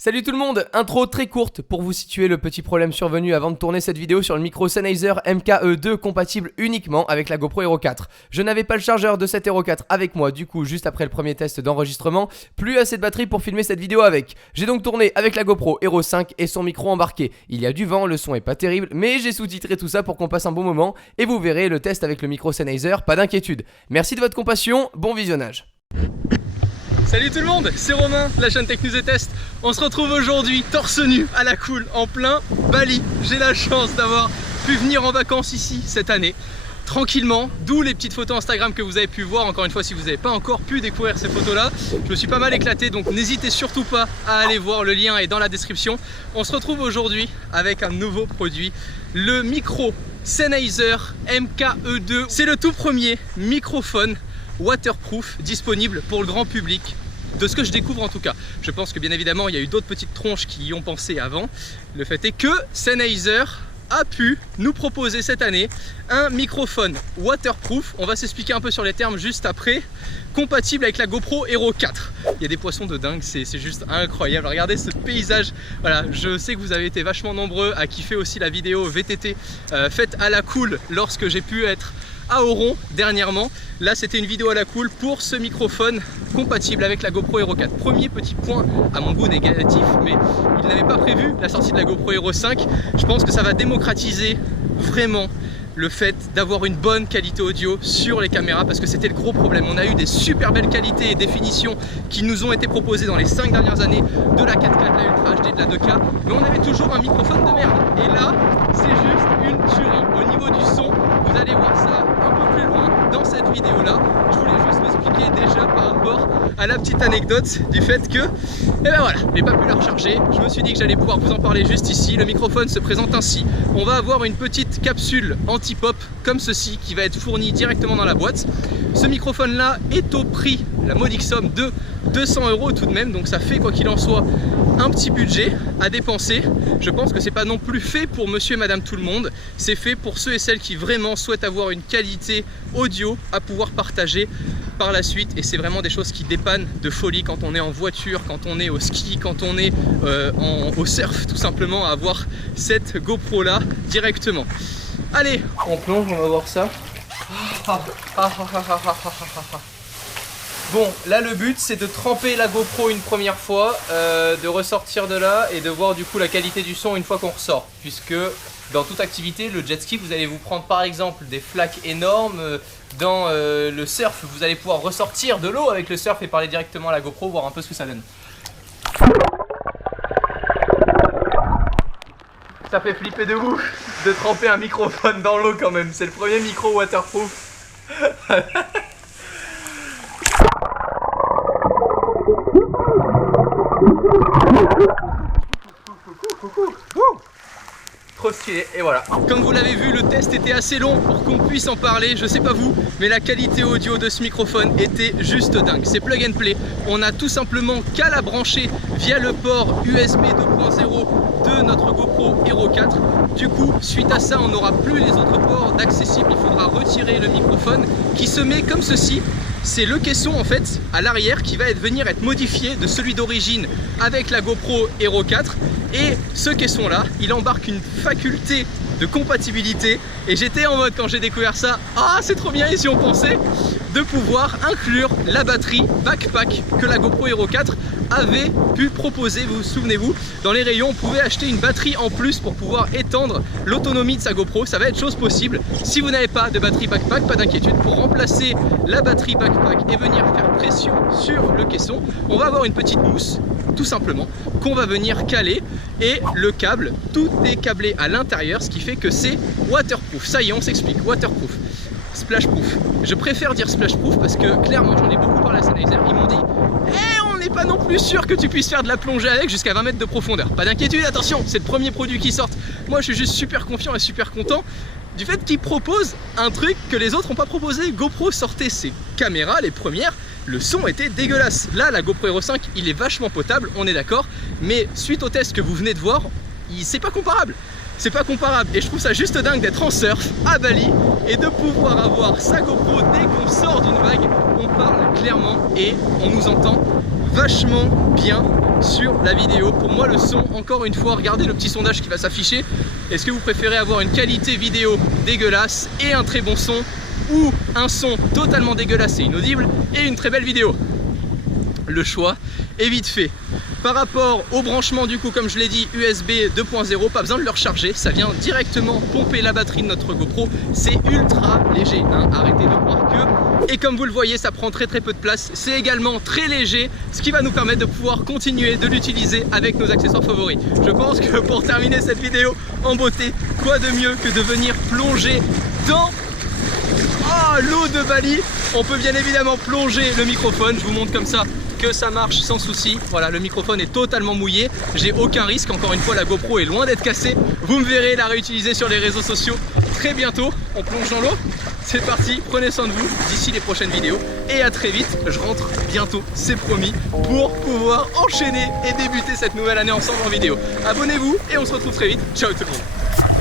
Salut tout le monde, intro très courte pour vous situer le petit problème survenu avant de tourner cette vidéo sur le micro Sennheiser MKE2 compatible uniquement avec la GoPro Hero 4. Je n'avais pas le chargeur de cette Hero 4 avec moi, du coup juste après le premier test d'enregistrement, plus assez de batterie pour filmer cette vidéo avec. J'ai donc tourné avec la GoPro Hero 5 et son micro embarqué. Il y a du vent, le son est pas terrible, mais j'ai sous-titré tout ça pour qu'on passe un bon moment et vous verrez le test avec le micro Sennheiser, pas d'inquiétude. Merci de votre compassion, bon visionnage. Salut tout le monde, c'est Romain, la chaîne Tech News et Test. On se retrouve aujourd'hui torse nu à la cool en plein Bali. J'ai la chance d'avoir pu venir en vacances ici cette année tranquillement, d'où les petites photos Instagram que vous avez pu voir. Encore une fois, si vous n'avez pas encore pu découvrir ces photos là, je me suis pas mal éclaté, donc n'hésitez surtout pas à aller voir, le lien est dans la description. On se retrouve aujourd'hui avec un nouveau produit, le micro Sennheiser MKE2. C'est le tout premier microphone waterproof disponible pour le grand public, de ce que je découvre en tout cas. Je pense que bien évidemment il y a eu d'autres petites tronches qui y ont pensé avant. Le fait est que Sennheiser a pu nous proposer cette année un microphone waterproof. On va s'expliquer un peu sur les termes juste après. Compatible avec la GoPro Hero 4. Il y a des poissons de dingue, c'est juste incroyable. Regardez ce paysage. Voilà, je sais que vous avez été vachement nombreux à kiffer aussi la vidéo VTT faite à la cool lorsque j'ai pu être à Oron dernièrement. Là c'était une vidéo à la cool pour ce microphone compatible avec la GoPro Hero 4. Premier petit point à mon goût négatif, mais il n'avait pas prévu la sortie de la GoPro Hero 5. Je pense que ça va démocratiser vraiment le fait d'avoir une bonne qualité audio sur les caméras, parce que c'était le gros problème. On a eu des super belles qualités et définitions qui nous ont été proposées dans les 5 dernières années, de la 4K, de la Ultra HD, de la 2K, mais on avait toujours un microphone de merde. Et là, c'est juste une tuerie. Au niveau du son, vous allez voir ça un peu plus loin dans cette vidéo là. Je voulais juste m'expliquer déjà par rapport à la petite anecdote du fait que, eh ben voilà, j'ai pas pu la recharger. Je me suis dit que j'allais pouvoir vous en parler juste ici. Le microphone se présente ainsi. On va avoir une petite capsule anti-pop comme ceci qui va être fournie directement dans la boîte. Ce microphone là est au prix, la modique somme de 200 € tout de même, donc ça fait quoi qu'il en soit un petit budget à dépenser. Je pense que c'est pas non plus fait pour monsieur et madame tout le monde, c'est fait pour ceux et celles qui vraiment souhaitent avoir une qualité audio à pouvoir partager par la suite, et c'est vraiment des choses qui dépannent de folie quand on est en voiture, quand on est au ski, quand on est au surf, tout simplement, à avoir cette GoPro là directement. Allez, on plonge, on va voir ça. Bon, là le but c'est de tremper la GoPro une première fois, de ressortir de là et de voir du coup la qualité du son une fois qu'on ressort. Puisque dans toute activité, le jet ski, vous allez vous prendre par exemple des flaques énormes. Dans le surf, vous allez pouvoir ressortir de l'eau avec le surf et parler directement à la GoPro, voir un peu ce que ça donne. Ça fait flipper de ouf de tremper un microphone dans l'eau quand même. C'est le premier micro waterproof. Trop stylé, et voilà. Comme vous l'avez vu, le test était assez long pour qu'on puisse en parler. Je sais pas vous, mais la qualité audio de ce microphone était juste dingue. C'est plug and play. On a tout simplement qu'à la brancher via le port USB 2.0 de notre GoPro Hero 4. Du coup, suite à ça, on n'aura plus les autres ports d'accessibles. Il faudra retirer le microphone qui se met comme ceci. C'est le caisson en fait à l'arrière qui va venir être modifié de celui d'origine avec la GoPro Hero 4. Et ce caisson là, il embarque une faculté de compatibilité, et j'étais en mode quand j'ai découvert ça, ah c'est trop bien, et si on pensait de pouvoir inclure la batterie backpack que la GoPro Hero 4 avait pu proposer. Vous souvenez-vous, dans les rayons on pouvait acheter une batterie en plus pour pouvoir étendre l'autonomie de sa GoPro. Ça va être chose possible. Si vous n'avez pas de batterie backpack, pas d'inquiétude, pour remplacer la batterie backpack et venir faire pression sur le caisson, on va avoir une petite mousse tout simplement qu'on va venir caler, et le câble, tout est câblé à l'intérieur, ce qui fait que c'est waterproof. Ça y est, on s'explique, waterproof, splashproof. Je préfère dire splashproof parce que clairement j'en ai beaucoup parlé à Sennheiser, ils m'ont dit on n'est pas non plus sûr que tu puisses faire de la plongée avec jusqu'à 20 mètres de profondeur. Pas d'inquiétude, attention, c'est le premier produit qui sort. Moi je suis juste super confiant et super content du fait qu'ils proposent un truc que les autres n'ont pas proposé. GoPro sortait ses caméras, les premières, le son était dégueulasse. Là, la GoPro Hero 5, il est vachement potable, on est d'accord, mais suite au test que vous venez de voir, c'est pas comparable. C'est pas comparable, et je trouve ça juste dingue d'être en surf à Bali et de pouvoir avoir sa GoPro dès qu'on sort d'une vague. On parle clairement et on nous entend vachement bien sur la vidéo. Pour moi, le son, encore une fois, regardez le petit sondage qui va s'afficher. Est-ce que vous préférez avoir une qualité vidéo dégueulasse et un très bon son, ou un son totalement dégueulasse et inaudible et une très belle vidéo? Le choix est vite fait. Par rapport au branchement, du coup, comme je l'ai dit, USB 2.0, pas besoin de le recharger, ça vient directement pomper la batterie de notre GoPro. C'est ultra léger, hein, arrêtez de croire que. Et comme vous le voyez, ça prend très peu de place. C'est également très léger, ce qui va nous permettre de pouvoir continuer de l'utiliser avec nos accessoires favoris. Je pense que pour terminer cette vidéo en beauté, quoi de mieux que de venir plonger dans l'eau de Bali. On peut bien évidemment plonger le microphone, je vous montre comme ça que ça marche sans souci. Voilà, le microphone est totalement mouillé, j'ai aucun risque, encore une fois la GoPro est loin d'être cassée. Vous me verrez la réutiliser sur les réseaux sociaux très bientôt. On plonge dans l'eau, c'est parti, prenez soin de vous d'ici les prochaines vidéos et à très vite. Je rentre bientôt, c'est promis, pour pouvoir enchaîner et débuter cette nouvelle année ensemble en vidéo. Abonnez-vous et on se retrouve très vite. Ciao tout le monde.